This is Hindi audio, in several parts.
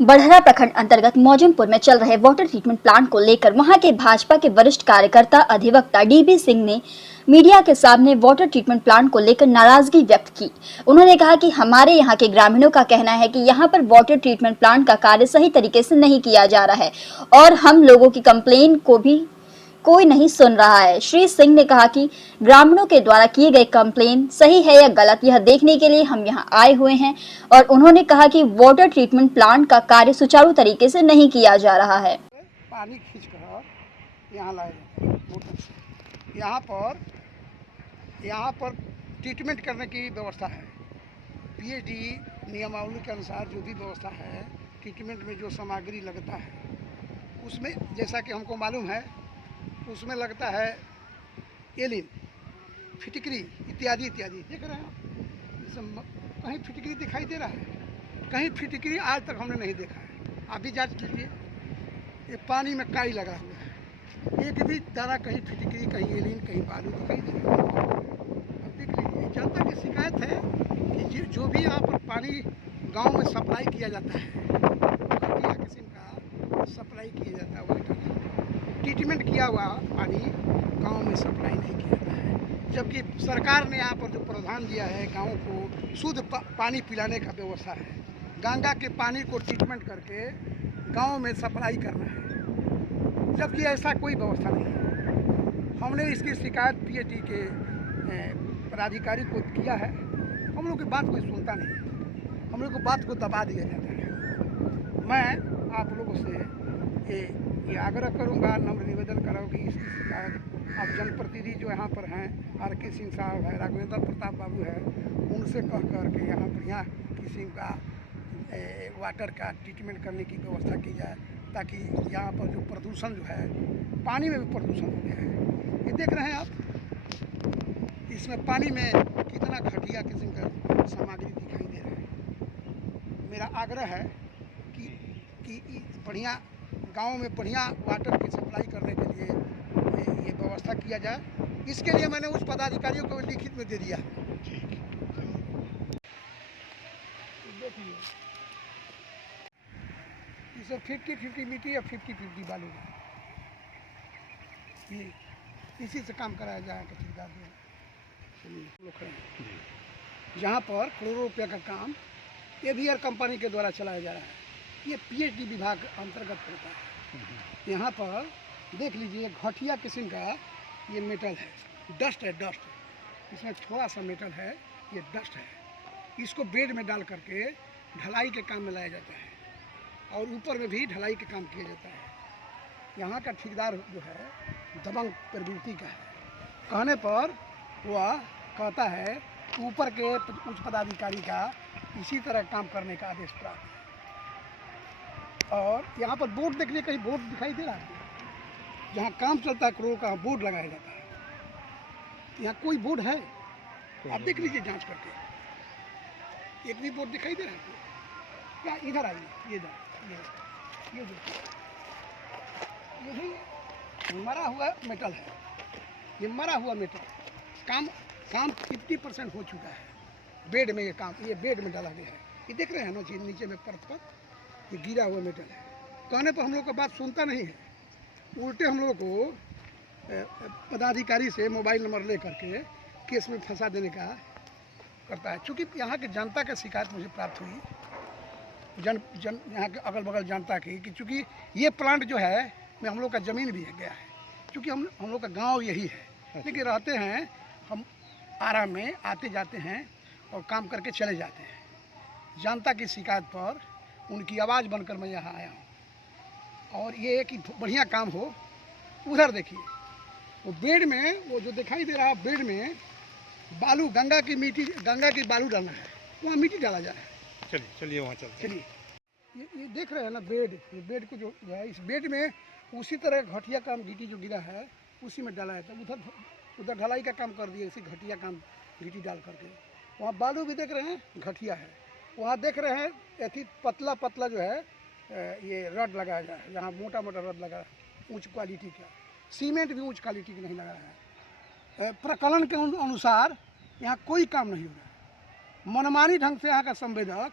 बड़हरा प्रखंड अंतर्गत मौजमपुर में चल रहे वाटर ट्रीटमेंट प्लांट को लेकर वहां के भाजपा के वरिष्ठ कार्यकर्ता अधिवक्ता डीबी सिंह ने मीडिया के सामने वाटर ट्रीटमेंट प्लांट को लेकर नाराजगी व्यक्त की। उन्होंने कहा कि हमारे यहां के ग्रामीणों का कहना है कि यहां पर वाटर ट्रीटमेंट प्लांट का कार्य सही तरीके से नहीं किया जा रहा है और हम लोगों की कंप्लेन को भी कोई नहीं सुन रहा है। श्री सिंह ने कहा कि ग्रामीणों के द्वारा किए गए कंप्लेन सही है या गलत, यह देखने के लिए हम यहां आए हुए हैं। और उन्होंने कहा कि वाटर ट्रीटमेंट प्लांट का कार्य सुचारू तरीके से नहीं किया जा रहा है। पानी खींचकर यहाँ लाया जाता है मोटर से। यहाँ पर ट्रीटमेंट करने की व्यवस्था है। पीएचडी नियमावली के अनुसार जो भी व्यवस्था है, ट्रीटमेंट में जो सामग्री लगता है उसमें, जैसा कि हमको मालूम है, उसमें लगता है एलिन, फिटकरी इत्यादि इत्यादि। देख रहे हैं आप, कहीं फिटकरी दिखाई दे रहा है? कहीं फिटकरी आज तक हमने नहीं देखा है। आप भी जांच कीजिए, ये पानी में काई लगा हुआ है, एक भी दाना कहीं फिटकरी, कहीं एलिन, कहीं बालू दिखाई दे रहा है। अब देख लीजिए, जनता की शिकायत है कि जो भी यहाँ पर पानी गांव में सप्लाई किया जाता है, घटिया किस्म का सप्लाई किया जाता है, वाटर ट्रीटमेंट किया हुआ पानी गांव में सप्लाई नहीं किया जाता है। जबकि सरकार ने यहाँ पर जो प्रावधान दिया है, गाँव को शुद्ध पानी पिलाने का व्यवस्था है। गंगा के पानी को ट्रीटमेंट करके गांव में सप्लाई करना है, जबकि ऐसा कोई व्यवस्था नहीं है। हमने इसकी शिकायत पीएचडी के पदाधिकारी को किया है। हम लोग की बात कोई सुनता नहीं है, हम लोग को बात को दबा दिया जाता है। मैं आप लोगों से ये आग्रह करूंगा, नम्र निवेदन करूँ कि इसकी शिकायत आप जनप्रतिनिधि जो यहाँ पर हैं, आर.के. सिंह साहब है, राघवेंद्र प्रताप बाबू है, उनसे कह करके यहाँ बढ़िया किस्म का वाटर का ट्रीटमेंट करने की व्यवस्था की जाए, ताकि यहाँ पर जो प्रदूषण जो है, पानी में भी प्रदूषण हो गया है। ये देख रहे हैं आप, इसमें पानी में कितना घटिया किस्म का सामग्री दिखाई दे रहा है। मेरा आग्रह है कि बढ़िया गांव में बढ़िया वाटर की सप्लाई करने के लिए ये व्यवस्था किया जाए। इसके लिए मैंने उस पदाधिकारियों को लिखित में दे दिया। देखिए, इसे 50-50 मिट्टी या 50-50 बालू, ये इसी से काम कराया जाएगा ठेकेदार में। जहाँ पर करोड़ों रुपये का काम एवीआर कंपनी के द्वारा चलाया जा रहा है। ये पीएचडी विभाग अंतर्गत होता है। यहाँ पर देख लीजिए, घटिया किस्म का ये मेटल है, डस्ट है, डस्ट। इसमें थोड़ा सा मेटल है, ये डस्ट है। इसको बेड में डाल करके ढलाई के काम में लाया जाता है, और ऊपर में भी ढलाई के काम किया जाता है। यहाँ का ठेकेदार जो है दबंग प्रवृत्ति का है। कहने पर वह कहता है ऊपर के उच्च पदाधिकारी का इसी तरह काम करने का आदेश प्राप्त है। और यहाँ पर बोर्ड देखने, कहीं बोर्ड दिखाई दे रहा है? जहाँ काम चलता है करोड़ का, बोर्ड लगाया जाता है। यहाँ कोई बोर्ड है? आप देख लीजिए जांच करके, एक भी बोर्ड दिखाई दे रहा है क्या? इधर आइए, ये यही मरा हुआ मेटल है, ये मरा हुआ मेटल। काम 50% हो चुका है। बेड में ये काम, ये बेड में डाला गया है। ये देख रहे हैं ना, नीचे में परत पर ये गिरा हुआ मेटल है। कहने पर हम लोग का बात सुनता नहीं है, उल्टे हम लोग को पदाधिकारी से मोबाइल नंबर ले करके केस में फंसा देने का करता है। चूँकि यहाँ के जनता का शिकायत मुझे प्राप्त हुई, यहाँ के अगल बगल जनता की, कि चूँकि ये प्लांट जो है में हम लोग का ज़मीन भी गया है। चूँकि हम लोग का गांव यही है, लेकिन रहते हैं हम आराम में, आते जाते हैं और काम करके चले जाते हैं। जनता की शिकायत पर उनकी आवाज़ बनकर मैं यहाँ आया हूँ। और ये कि बढ़िया काम हो। उधर देखिए, वो बेड में, वो जो दिखाई दे रहा है, बेड में बालू, गंगा की मिट्टी, गंगा की बालू डालना है, वहाँ मिट्टी डाला जा रहा है। चलिए वहाँ चलते हैं। चलिए, ये देख रहे हैं ना बेड, ये बेड को जो है, इस बेड में उसी तरह घटिया काम गिट्टी जो गिरा है उसी में डाला है। तो उधर ढलाई का काम कर दिए, इसी घटिया काम गिट्टी डाल करके। वहाँ बालू भी देख रहे हैं घटिया है। वहाँ देख रहे हैं ऐसी पतला पतला जो है ये रड लगाया जाए, यहाँ मोटा मोटा रड लगा, उच्च क्वालिटी का। सीमेंट भी उच्च क्वालिटी का नहीं लगाया है। प्रकलन के अनुसार यहाँ कोई काम नहीं हो रहा है। मनमानी ढंग से यहाँ का संवेदक,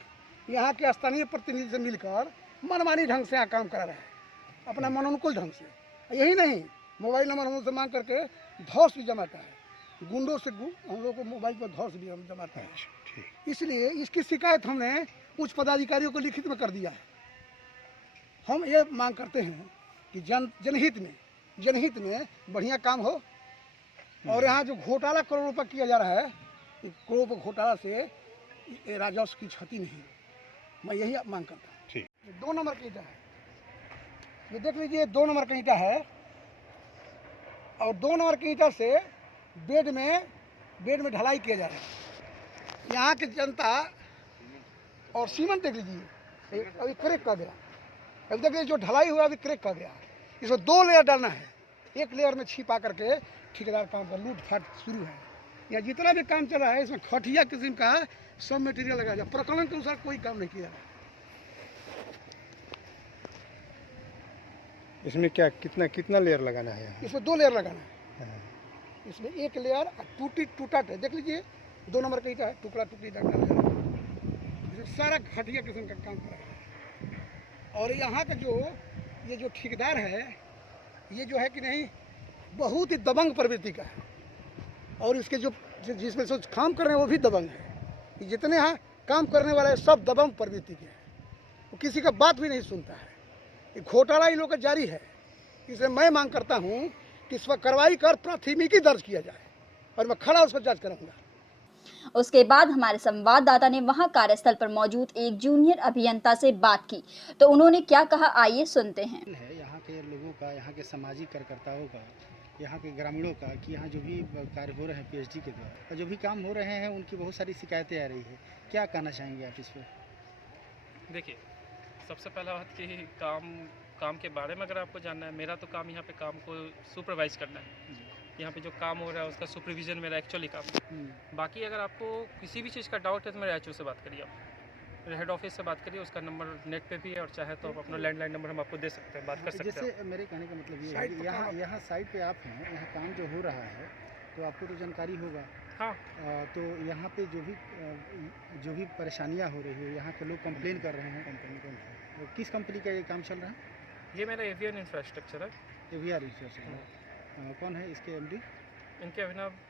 यहाँ के स्थानीय प्रतिनिधि से मिलकर मनमानी ढंग से यहाँ काम करा रहा है, अपना मनोनुकूल ढंग से। यही नहीं, मोबाइल नंबर हम लोग से मांग करके धौस भी जमाता है, गुंडों से हम लोग को मोबाइल पर धौस भी हम जमाता है। इसलिए इसकी शिकायत हमने उच्च पदाधिकारियों को लिखित में कर दिया है। हम ये मांग करते हैं कि जनहित में बढ़िया काम हो, और यहाँ जो घोटाला करोड़ों रुपये किया जा रहा है, करोड़ों रुपये घोटाला से राजस्व की क्षति नहीं, मैं यही मांग करता हूँ। ठीक। 2 नंबर का ईंटा है, ये देख लीजिए, 2 नंबर का ईंटा है, और 2 नंबर के ईंटा से बेड में ढलाई किया जा रहा है। यहाँ की जनता और सीमेंट देख लीजिए, अभी क्रैक कर गया, अभी देखिए जो ढलाई हुआ अभी क्रैक कर गया। इसमें 2 लेयर डालना है, एक लेयर में छिपा करके ठेकेदार काम का लूट फाट शुरू है। यहाँ जितना भी काम चल रहा है इसमें खटिया किस्म का सब मटेरियल लगाया जाए, प्रकरण के अनुसार कोई काम नहीं किया जा रहा। इसमें क्या कितना लेयर लगाना है? इसमें 2 लेयर लगाना है, इसमें 1 लेयर टूटा है, देख लीजिए 2 नंबर का ईंटा है, टुकड़ा डाला जा रहा है, इसमें सारा खटिया किस्म का काम कर रहा है। और यहाँ का ये जो ठेकेदार है, ये जो है कि नहीं, बहुत ही दबंग प्रवृत्ति का है, और इसके जो जिसमें से काम कर रहे हैं वो भी दबंग है। जितने यहाँ काम करने वाले हैं सब दबंग प्रवृत्ति के हैं, वो किसी का बात भी नहीं सुनता है। ये घोटाला इन लोग का जारी है, इसलिए मैं मांग करता हूँ कि इस पर कार्रवाई कर प्राथमिकी दर्ज किया जाए, और मैं खड़ा उसको जांच कराऊंगा। उसके बाद हमारे संवाददाता ने वहां कार्यस्थल पर मौजूद एक जूनियर अभियंता से बात की, तो उन्होंने क्या कहा, आइए सुनते हैं। यहाँ के लोगों का, यहाँ के सामाजिक कार्यकर्ताओं का, यहाँ के ग्रामीणों का, कि यहाँ जो भी कार्य हो रहे हैं पीएचडी के द्वारा, और जो भी काम हो रहे हैं उनकी बहुत सारी शिकायतें आ रही है, क्या कहना चाहेंगे आप इस पर? देखिए, सबसे पहला बात कि काम के बारे में अगर आपको जानना है, मेरा तो काम यहाँ पे काम को सुपरवाइज करना है। यहाँ पे जो काम हो रहा है उसका सुपरविजन मेरा एक्चुअली काम है। बाकी अगर आपको किसी भी चीज़ का डाउट है तो मेरे एचओ से बात करिए, आप हेड ऑफिस से बात करिए, उसका नंबर नेट पे भी है, और चाहे तो आप अपना लैंडलाइन नंबर हम आपको दे सकते हैं, बात कर सकते हैं। जैसे मेरे कहने का मतलब ये है कि यहाँ साइड पे आप हैं, यहाँ काम जो हो रहा है तो आपको तो जानकारी होगा। हाँ, तो यहाँ पे जो भी परेशानियाँ हो रही है, यहाँ के लोग कंप्लेन कर रहे हैं, तो किस कंपनी का ये काम चल रहा है? ये मेरा एवियन इंफ्रास्ट्रक्चर है। AVR infrastructure. कौन है इसके MD? इनके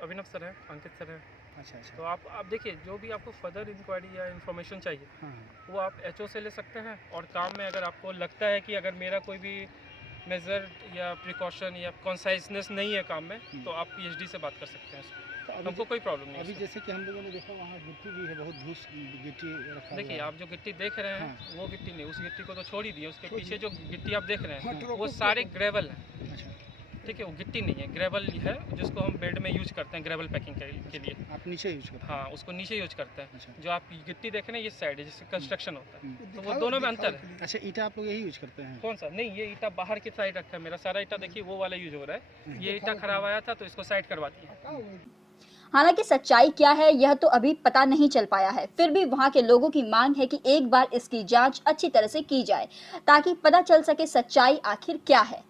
अभिनव सर हैं, अंकित सर हैं। अच्छा। तो आप देखिए, जो भी आपको फर्दर इंक्वायरी या इन्फॉर्मेशन चाहिए, हाँ। वो आप एचओ से ले सकते हैं। और काम में अगर आपको लगता है कि अगर मेरा कोई भी मेजर या प्रिकॉशन या कॉन्साइसनेस नहीं है काम में, तो आप पीएचडी से बात कर सकते हैं। तो हमको कोई प्रॉब्लम नहीं अभी है। जैसे कि हम लोगों ने देखा वहाँ गिट्टी भी है, बहुत घूस गिट्टी रखा देखिए, हुआ है। आप जो गिट्टी देख रहे हैं, हाँ। वो गिट्टी नहीं, उस गिट्टी को तो छोड़ ही दिए, उसके पीछे जो गिट्टी आप देख रहे हैं हाँ, वो सारे ग्रेवल हैं। अच्छा। ठीक है, वो गिट्टी नहीं है, ग्रेवल है, जिसको हम बेड में यूज करते हैं ग्रेवल पैकिंग के लिए। आप नीचे यूज करते हैं? हाँ, उसको नीचे यूज करते हैं। अच्छा। जो आप गिट्टी देख रहे हैं, ये साइड है जिससे कंस्ट्रक्शन होता है, तो वो दिखाओ, दोनों में दिखाओ अंतर है। अच्छा, ईटा आप लोग यही यूज करते हैं? कौन सा? नहीं, ये ईटा बाहर की साइड रखा है, मेरा सारा ईटा देखिए वो वाला यूज हो रहा है। ये ईटा खराब आया था तो इसको साइड करवा दिया। हालांकि सच्चाई क्या है यह तो अभी पता नहीं चल पाया है, फिर भी वहां के लोगों की मांग है कि एक बार इसकी जांच अच्छी तरह से की जाए, ताकि पता चल सके सच्चाई आखिर क्या है।